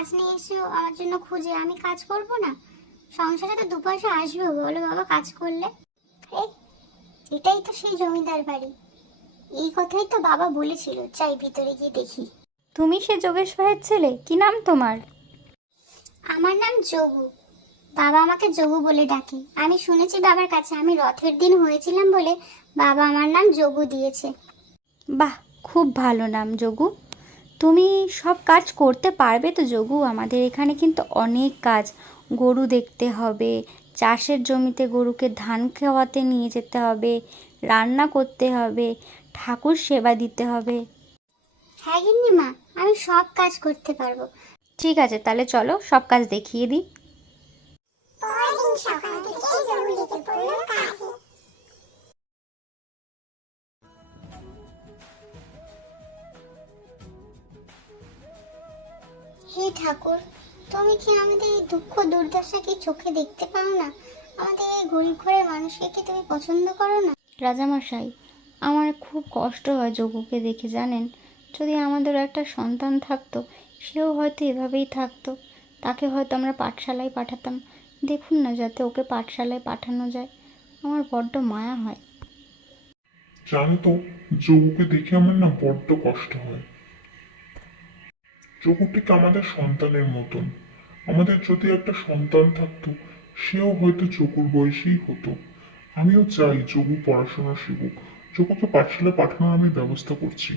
কাজ নিয়ে এসেও আমার জন্য খুঁজে, আমি কাজ করব না? সংসারে তো 2 পয়সা আসবে বলো বাবা কাজ করলে। এই, এটাই তো সেই জমিদার বাড়ি। এই কথাই তো বাবা বলেছিল, চাই ভিতরে গিয়ে দেখি। তুমি সে যোগেশ ভাইয়ের ছেলে? কি নাম তোমার? আমার নাম যোগু। বাবা আমাকে যোগু বলে ডাকে। আমি শুনেছি বাবার কাছে আমি রথের দিন হয়েছিলাম বলে বাবা আমার নাম যোগু দিয়েছে। বাহ, খুব ভালো নাম যোগু। তুমি সব কাজ করতে পারবে তো যোগু? আমাদের এখানে কিন্তু অনেক কাজ। গরু দেখতে হবে, চাষের জমিতে গরুকে ধান খাওয়াতে নিয়ে যেতে হবে, রান্না করতে হবে, ঠাকুর সেবা দিতে হবে। হ্যাঁ গিন্নিমা, আমি সব কাজ করতে পারবো। ঠিক আছে, তাহলে চলো সব কাজ দেখিয়ে দিই। পরদিন সকাল থেকে যোগু লেগে পড়লো কাজে। হে ঠাকুর, তুমি কি আমাদের এই দুঃখ দুর্দশা কি চোখে দেখতে পাও না? আমাদের এই গরিব ঘরের মানুষকে কি তুমি পছন্দ করো না? রাজামশাই, আমার খুব কষ্ট হয় যোগুকে দেখে, জানেন? যদি আমাদেরও একটা সন্তান থাকতো, সেও হয়তো এভাবেই থাকতো। তাকে হয়তো আমরা পাঠশালায় পাঠাতাম। দেখুন না, যাতে ওকে পাঠশালায় পাঠানো যায়। আমার বড্ড মায়া হয়। জানো তো, যোগুকে দেখে আমার না বড্ড কষ্ট হয়। যোগু ঠিক আমাদের সন্তানের মতন। আমাদের যদি একটা সন্তান থাকতো, সেও হয়তো যোগুর বয়সেই হতো। আমিও চাই যোগু পড়াশোনা শিখুক। যোগুকে পাঠশালায় পাঠানোর আমি ব্যবস্থা করছি।